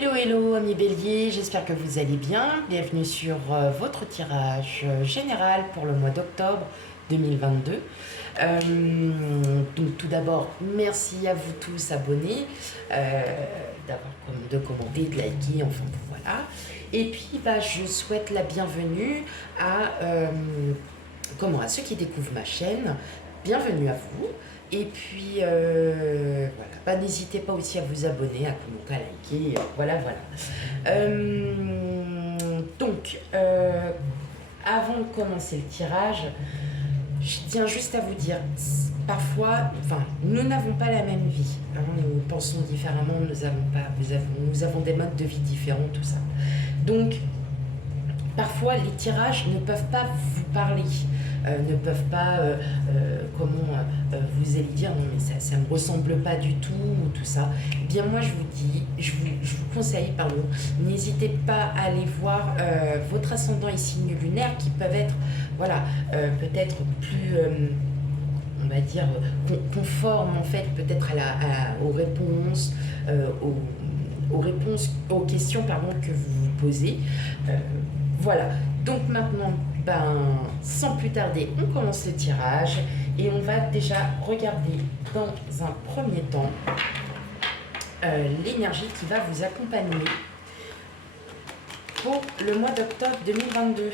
Hello, hello, amis béliers, j'espère que vous allez bien. Bienvenue sur votre tirage général pour le mois d'octobre 2022. Donc tout d'abord, merci à vous tous abonnés, de commenter, de liker, enfin voilà. Et puis je souhaite la bienvenue à ceux qui découvrent ma chaîne. Bienvenue à vous. Et puis voilà, n'hésitez pas aussi à vous abonner, à commenter, à liker, voilà. Avant de commencer le tirage, je tiens juste à vous dire, parfois, nous n'avons pas la même vie, hein, nous pensons différemment, nous avons des modes de vie différents, tout ça. Donc, parfois, les tirages ne peuvent pas vous parler, ne peuvent pas, vous allez dire, non mais ça ne me ressemble pas du tout, ou tout ça. Eh bien moi je vous conseille, n'hésitez pas à aller voir votre ascendant et signes lunaires qui peuvent être, peut-être plus, on va dire, conformes en fait, peut-être aux réponses, aux questions que vous vous posez. Voilà, donc maintenant, sans plus tarder, on commence le tirage et on va déjà regarder dans un premier temps l'énergie qui va vous accompagner pour le mois d'octobre 2022,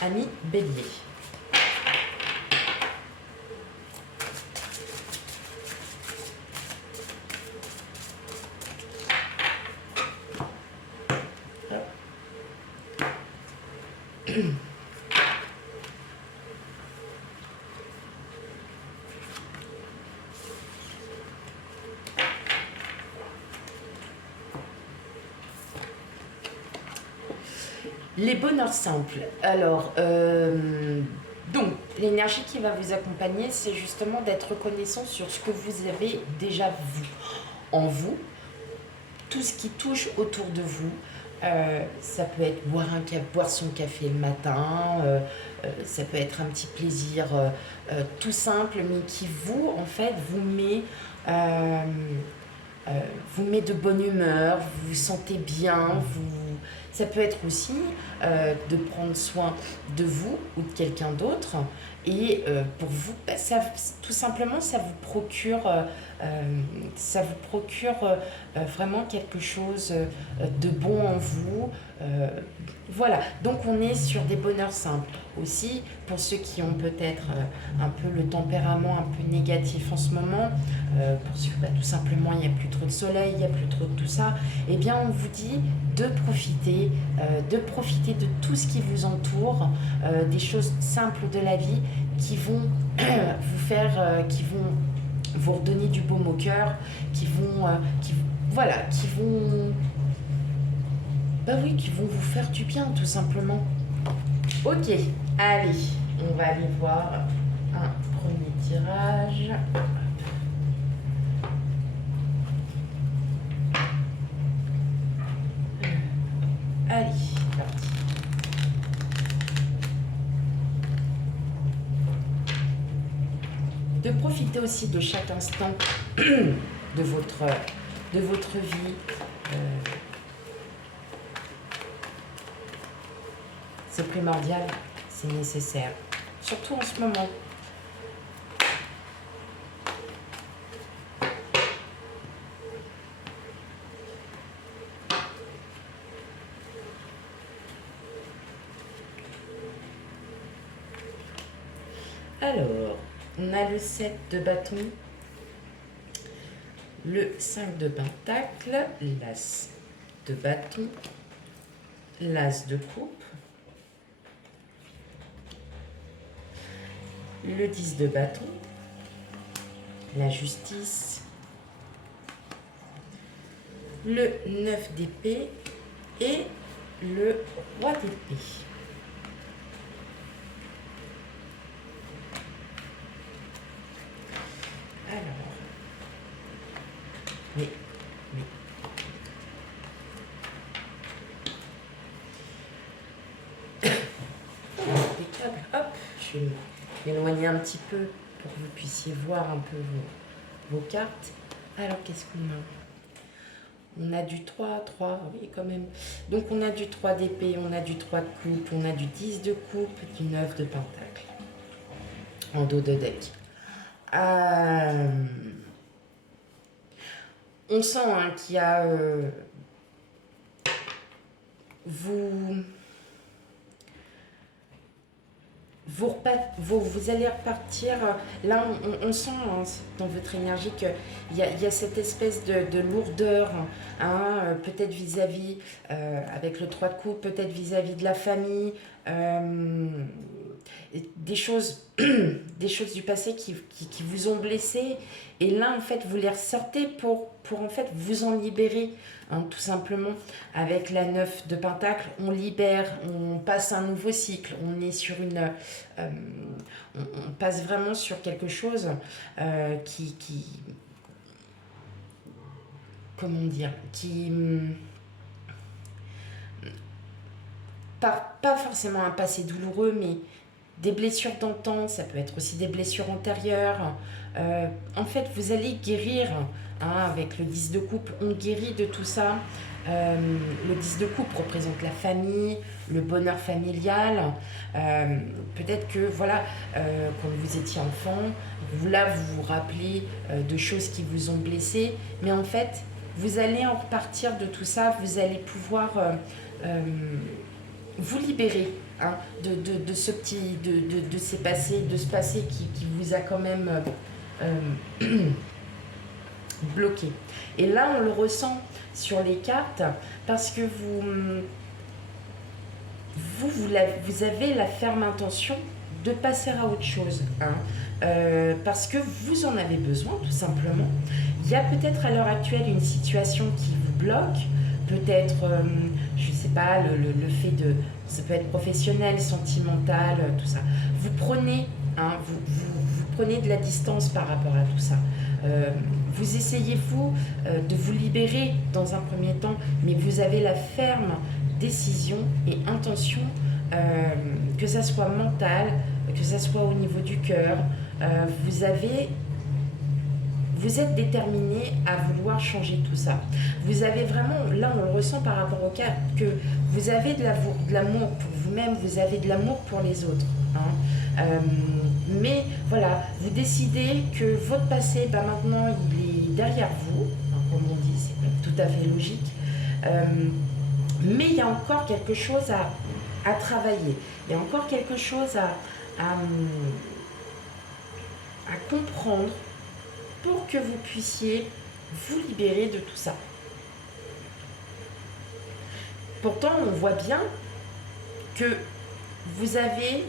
amis bélier. Les bonheurs simples. Alors, donc, l'énergie qui va vous accompagner, c'est justement d'être reconnaissant sur ce que vous avez déjà en vous, tout ce qui touche autour de vous. Ça peut être boire son café le matin, ça peut être un petit plaisir tout simple, mais qui en fait, vous met de bonne humeur, vous vous sentez bien, ça peut être aussi de prendre soin de vous ou de quelqu'un d'autre. Et pour vous, tout simplement, ça vous procure vraiment quelque chose de bon en vous. Voilà, donc on est sur des bonheurs simples. Aussi, pour ceux qui ont peut-être un peu le tempérament un peu négatif en ce moment, pour ceux tout simplement il n'y a plus trop de soleil, il n'y a plus trop de tout ça, eh bien on vous dit de profiter de tout ce qui vous entoure, des choses simples de la vie qui vont qui vont vous redonner du baume au cœur, qui vont vous faire du bien tout simplement. Ok, allez, on va aller voir un premier tirage. Allez, parti. De profiter aussi de chaque instant de votre vie. C'est primordial, c'est nécessaire, surtout en ce moment. Alors, on a le 7 de bâton, le 5 de pentacle, l'as de bâton, l'as de coupe, le 10 de bâton, la justice, le 9 d'épée et le roi d'épée. Alors, mais impeccable. Hop, je vais m'éloigner un petit peu pour que vous puissiez voir un peu vos cartes. Alors, qu'est-ce qu'on a? On a du 3, 3, oui quand même. Donc on a du 3 d'épée, on a du 3 de coupe, on a du 10 de coupe, du 9 de pentacle en dos de deck. On sent hein, qu'il y a... vous allez repartir. Là, on sent hein, dans votre énergie qu'il y a cette espèce de lourdeur, hein, peut-être vis-à-vis, avec le 3 de coupe, peut-être vis-à-vis de la famille, des choses, des choses du passé qui vous ont blessé. Et là, en fait, vous les ressortez pour en fait vous en libérer, hein, tout simplement. Avec la 9 de pentacle, on libère, on passe un nouveau cycle, on est sur une... on passe vraiment sur quelque chose qui... Comment dire qui... pas forcément un passé douloureux, mais des blessures d'antan, ça peut être aussi des blessures antérieures. En fait, vous allez guérir hein, avec le 10 de coupe. On guérit de tout ça. Le 10 de coupe représente la famille, le bonheur familial. Peut-être que, voilà, quand vous étiez enfant, là, vous vous rappelez de choses qui vous ont blessé. Mais en fait, vous allez en repartir de tout ça. Vous allez pouvoir vous libérer hein, de ce petit, de ces passés, de ce passé qui vous a quand même bloqué. Et là, on le ressent sur les cartes parce que vous avez la ferme intention de passer à autre chose. Hein, parce que vous en avez besoin, tout simplement. Il y a peut-être à l'heure actuelle une situation qui vous bloque. Peut-être, je ne sais pas, le fait de... Ça peut être professionnel, sentimental, tout ça. Vous prenez, hein, vous prenez de la distance par rapport à tout ça. Vous essayez, vous, de vous libérer dans un premier temps, mais vous avez la ferme décision et intention, que ça soit mental, que ça soit au niveau du cœur, vous êtes déterminé à vouloir changer tout ça. Vous avez vraiment, là on le ressent par rapport au cas, que vous avez de l'amour pour vous-même, vous avez de l'amour pour les autres. Hein. Mais voilà, vous décidez que votre passé, maintenant il est derrière vous, hein, comme on dit, c'est tout à fait logique. Mais il y a encore quelque chose à travailler, il y a encore quelque chose à comprendre pour que vous puissiez vous libérer de tout ça. Pourtant, on voit bien que vous avez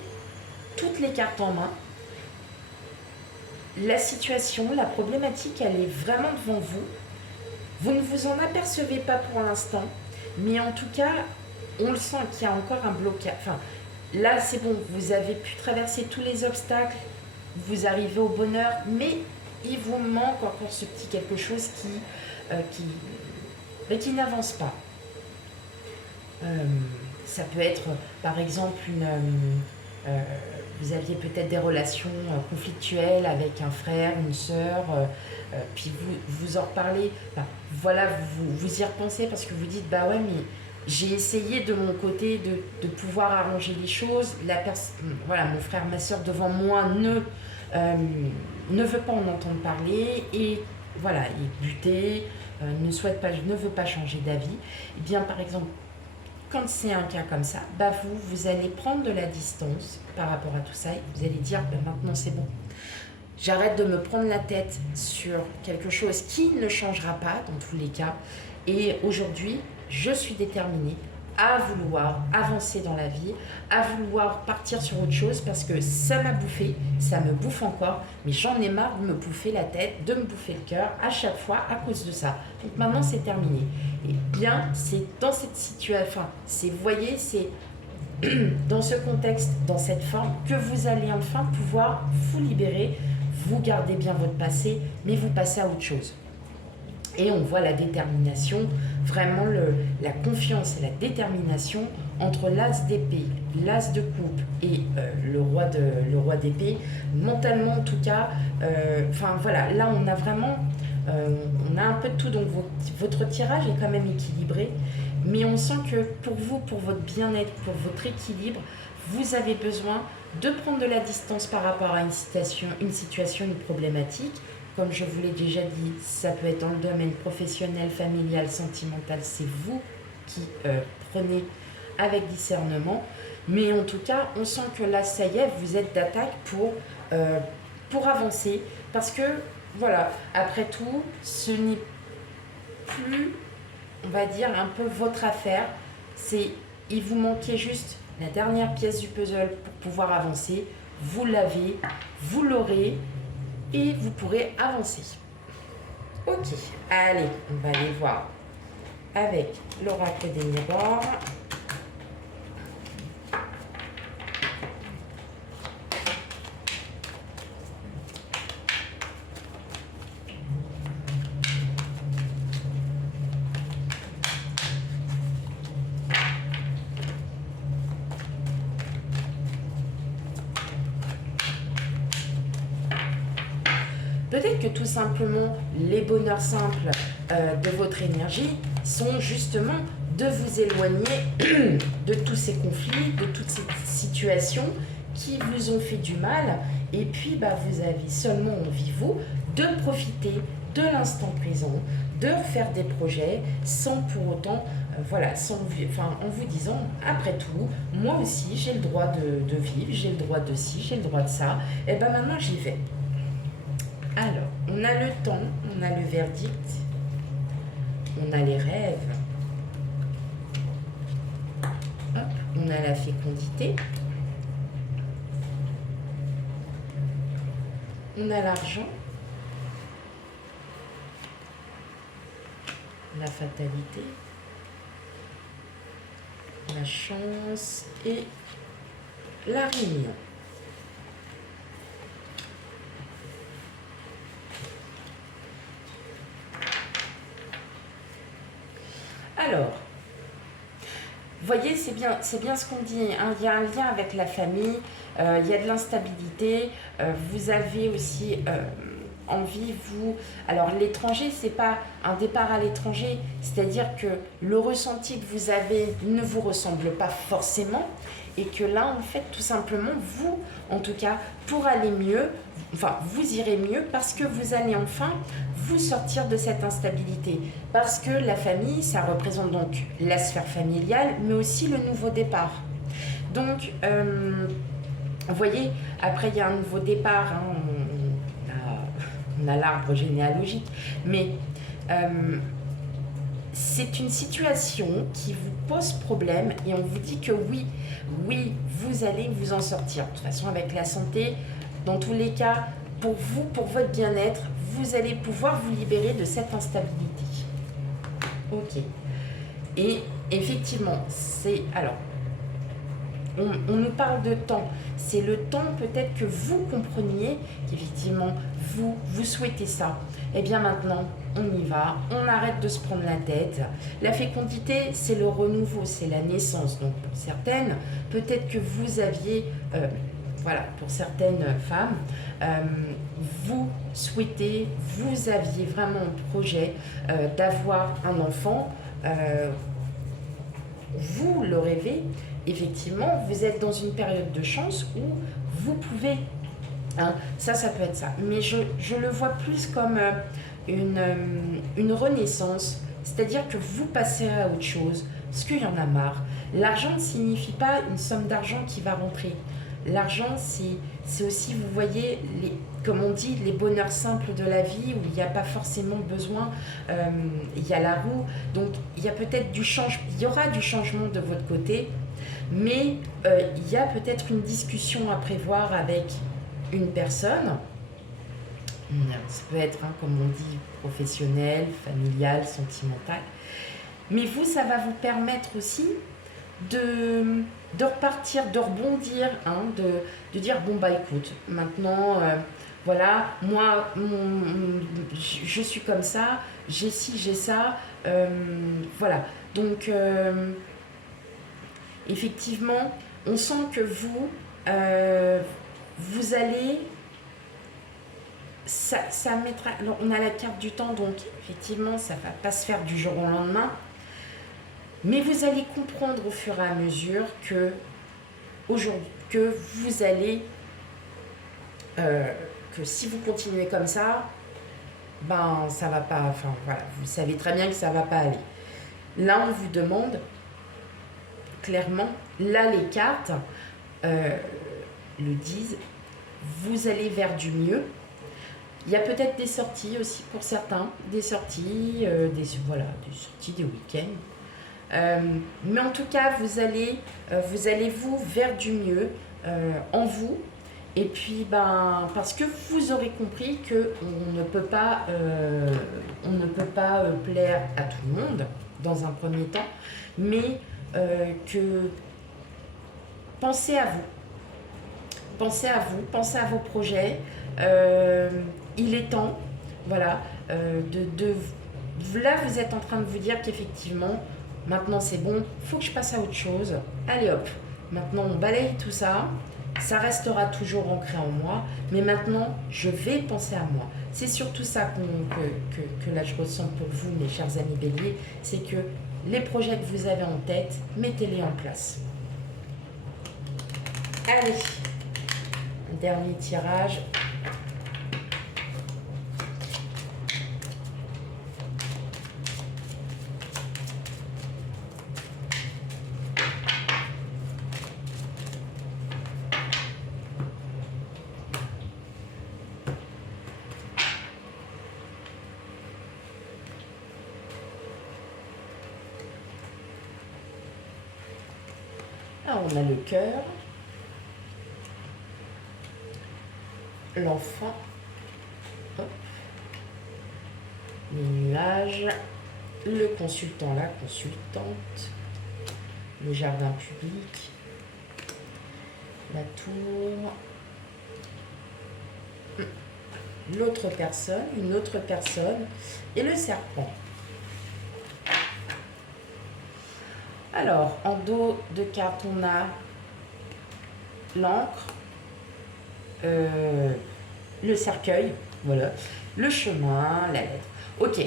toutes les cartes en main. La situation, la problématique, elle est vraiment devant vous. Vous ne vous en apercevez pas pour l'instant, mais en tout cas, on le sent qu'il y a encore un blocage. Enfin, là, c'est bon, vous avez pu traverser tous les obstacles, vous arrivez au bonheur, mais il vous manque encore ce petit quelque chose qui n'avance pas. Ça peut être, par exemple, vous aviez peut-être des relations conflictuelles avec un frère, une sœur, puis vous en reparlez. Voilà, vous y repensez parce que vous dites, bah ouais, mais j'ai essayé de mon côté de pouvoir arranger les choses. Voilà, mon frère, ma sœur devant moi ne veut pas en entendre parler et voilà, est buté, ne veut pas changer d'avis. Et bien, par exemple, quand c'est un cas comme ça, vous allez prendre de la distance par rapport à tout ça et vous allez dire, maintenant c'est bon. J'arrête de me prendre la tête sur quelque chose qui ne changera pas dans tous les cas. Et aujourd'hui, je suis déterminée à vouloir avancer dans la vie, à vouloir partir sur autre chose parce que ça m'a bouffé, ça me bouffe encore, mais j'en ai marre de me bouffer la tête, de me bouffer le cœur à chaque fois à cause de ça. Donc maintenant c'est terminé. Et bien, c'est dans cette situation, vous voyez, c'est dans ce contexte, dans cette forme, que vous allez enfin pouvoir vous libérer, vous gardez bien votre passé, mais vous passez à autre chose. Et on voit la détermination, vraiment la confiance et la détermination entre l'as d'épée, l'as de coupe et le roi d'épée. Mentalement en tout cas, voilà, là on a vraiment On a un peu de tout, donc votre tirage est quand même équilibré. Mais on sent que pour vous, pour votre bien-être, pour votre équilibre, vous avez besoin de prendre de la distance par rapport à une situation, une problématique. Comme je vous l'ai déjà dit, ça peut être dans le domaine professionnel, familial, sentimental. C'est vous qui prenez avec discernement. Mais en tout cas, on sent que là, ça y est, vous êtes d'attaque pour avancer. Parce que, voilà, après tout, ce n'est plus, on va dire, un peu votre affaire. Il vous manquait juste la dernière pièce du puzzle pour pouvoir avancer. Vous l'avez, vous l'aurez et vous pourrez avancer. Ok, allez, on va aller voir avec l'oracle des miroirs. Peut-être que tout simplement, les bonheurs simples de votre énergie sont justement de vous éloigner de tous ces conflits, de toutes ces situations qui vous ont fait du mal. Et puis, vous avez seulement envie, vous, de profiter de l'instant présent, de refaire des projets sans pour autant, en vous disant, après tout, moi aussi, j'ai le droit de vivre, j'ai le droit de ci, j'ai le droit de ça. Et maintenant, j'y vais. Alors, on a le temps, on a le verdict, on a les rêves, hop, on a la fécondité, on a l'argent, la fatalité, la chance et la réunion. Alors, vous voyez, c'est bien ce qu'on dit, hein. Il y a un lien avec la famille, il y a de l'instabilité, vous avez aussi envie, vous... Alors, l'étranger, c'est pas un départ à l'étranger, c'est-à-dire que le ressenti que vous avez ne vous ressemble pas forcément, et que là, en fait, tout simplement, vous, en tout cas, pour aller mieux, vous irez mieux parce que vous allez enfin vous sortir de cette instabilité. Parce que la famille, ça représente donc la sphère familiale, mais aussi le nouveau départ. Donc, vous voyez, après, il y a un nouveau départ, hein, on a l'arbre généalogique, mais c'est une situation qui vous pose problème et on vous dit que oui, vous allez vous en sortir. De toute façon, avec la santé, dans tous les cas, pour vous, pour votre bien-être, vous allez pouvoir vous libérer de cette instabilité. Ok. Et effectivement, c'est... Alors, on nous parle de temps. C'est le temps peut-être que vous compreniez qu'effectivement, vous souhaitez ça. Et bien maintenant, on y va, on arrête de se prendre la tête. La fécondité, c'est le renouveau, c'est la naissance. Donc pour certaines, peut-être que vous aviez... pour certaines femmes, vous souhaitez, vous aviez vraiment un projet d'avoir un enfant, vous le rêvez, effectivement, vous êtes dans une période de chance où vous pouvez, hein, ça peut être ça, mais je le vois plus comme une renaissance, c'est-à-dire que vous passez à autre chose, parce qu'il y en a marre. L'argent ne signifie pas une somme d'argent qui va rentrer. L'argent, c'est aussi, vous voyez, comme on dit, les bonheurs simples de la vie où il n'y a pas forcément besoin, il y a la roue. Donc, il y a peut-être il y aura du changement de votre côté, mais il y a peut-être une discussion à prévoir avec une personne. Ça peut être, hein, comme on dit, professionnel, familial, sentimental. Mais vous, ça va vous permettre aussi de repartir, de rebondir, hein, de dire bon écoute, maintenant voilà, moi je suis comme ça, j'ai ci, j'ai ça, voilà. Donc effectivement, on sent que vous allez ça mettra... Alors, on a la carte du temps, donc effectivement, ça ne va pas se faire du jour au lendemain. Mais vous allez comprendre au fur et à mesure que, aujourd'hui, que vous allez... que si vous continuez comme ça, ben ça va pas... Enfin voilà, vous savez très bien que ça va pas aller. Là, on vous demande clairement, là les cartes le disent, vous allez vers du mieux. Il y a peut-être des sorties aussi pour certains, des sorties, des sorties, des week-ends. Mais en tout cas, vous allez vous vers du mieux en vous. Et puis, parce que vous aurez compris qu'on ne peut pas, plaire à tout le monde dans un premier temps, mais que pensez à vous. Pensez à vous, pensez à vos projets. Il est temps, voilà, là vous êtes en train de vous dire qu'effectivement, maintenant c'est bon, faut que je passe à autre chose. Allez hop, maintenant on balaye tout ça. Ça restera toujours ancré en moi, mais maintenant je vais penser à moi. C'est surtout ça que là je ressens pour vous, mes chers amis béliers, c'est que les projets que vous avez en tête, mettez-les en place. Allez, un dernier tirage. Ah, on a le cœur, l'enfant, les nuages, le consultant, la consultante, le jardin public, la tour, l'autre personne, une autre personne et le serpent. Alors, en dos de carte, on a l'encre, le cercueil, voilà, le chemin, la lettre. Ok,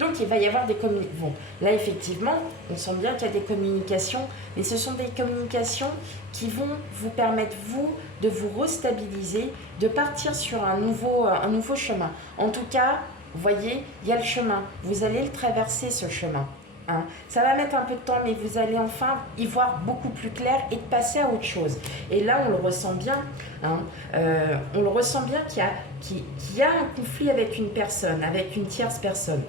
donc il va y avoir des communications. Bon, là effectivement, on sent bien qu'il y a des communications, mais ce sont des communications qui vont vous permettre, vous, de vous restabiliser, de partir sur un nouveau chemin. En tout cas, vous voyez, il y a le chemin. Vous allez le traverser, ce chemin. Hein. Ça va mettre un peu de temps, mais vous allez enfin y voir beaucoup plus clair et de passer à autre chose. Et là, on le ressent bien. Hein, on le ressent bien qu'il y a un conflit avec une personne, avec une tierce personne.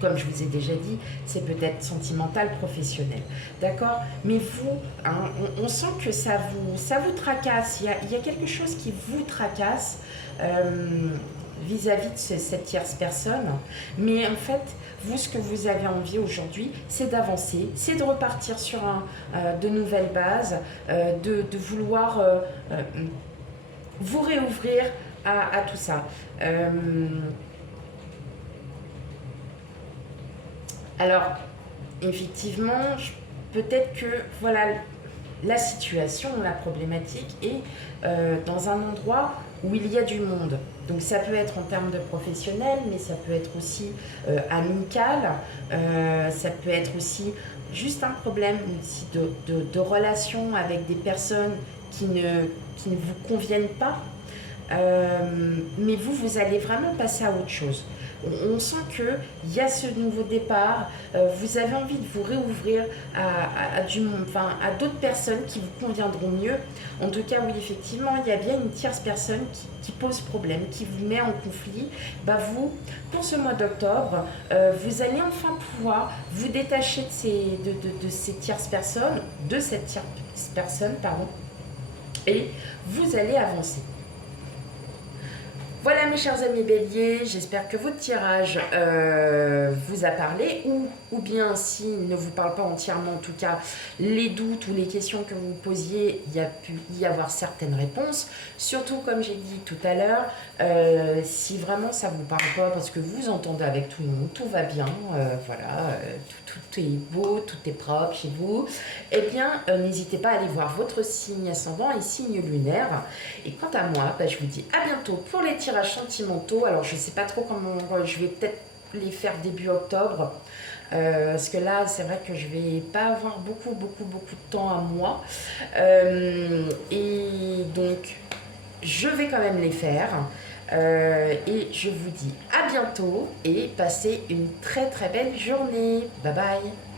Comme je vous ai déjà dit, c'est peut-être sentimental, professionnel. D'accord? Mais vous, hein, on sent que ça vous tracasse. Il y a quelque chose qui vous tracasse vis-à-vis de cette tierce personne. Mais en fait, vous, ce que vous avez envie aujourd'hui, c'est d'avancer, c'est de repartir sur de nouvelles bases, de vouloir vous réouvrir à tout ça. Alors, effectivement, peut-être que voilà, la situation, la problématique est dans un endroit où il y a du monde. Donc ça peut être en termes de professionnel, mais ça peut être aussi amical, ça peut être aussi juste un problème aussi de relation avec des personnes qui ne vous conviennent pas. Mais vous allez vraiment passer à autre chose. On sent qu'il y a ce nouveau départ, vous avez envie de vous réouvrir à d'autres personnes qui vous conviendront mieux. En tout cas, oui, effectivement, il y a bien une tierce personne qui pose problème, qui vous met en conflit. Vous, pour ce mois d'octobre, vous allez enfin pouvoir vous détacher de cette tierce personne, et vous allez avancer. Voilà mes chers amis béliers, j'espère que votre tirage vous a parlé ou bien s'il ne vous parle pas entièrement, en tout cas les doutes ou les questions que vous posiez, il y a pu y avoir certaines réponses. Surtout comme j'ai dit tout à l'heure, si vraiment ça ne vous parle pas parce que vous entendez avec tout le monde, tout va bien, tout est beau, tout est propre chez vous, eh bien n'hésitez pas à aller voir votre signe ascendant et signe lunaire. Et quant à moi, je vous dis à bientôt pour les tirages tirages sentimentaux. Alors, je sais pas trop comment, je vais peut-être les faire début octobre. Parce que là, c'est vrai que je vais pas avoir beaucoup de temps à moi. Et donc, je vais quand même les faire. Et je vous dis à bientôt et passez une très très belle journée. Bye bye.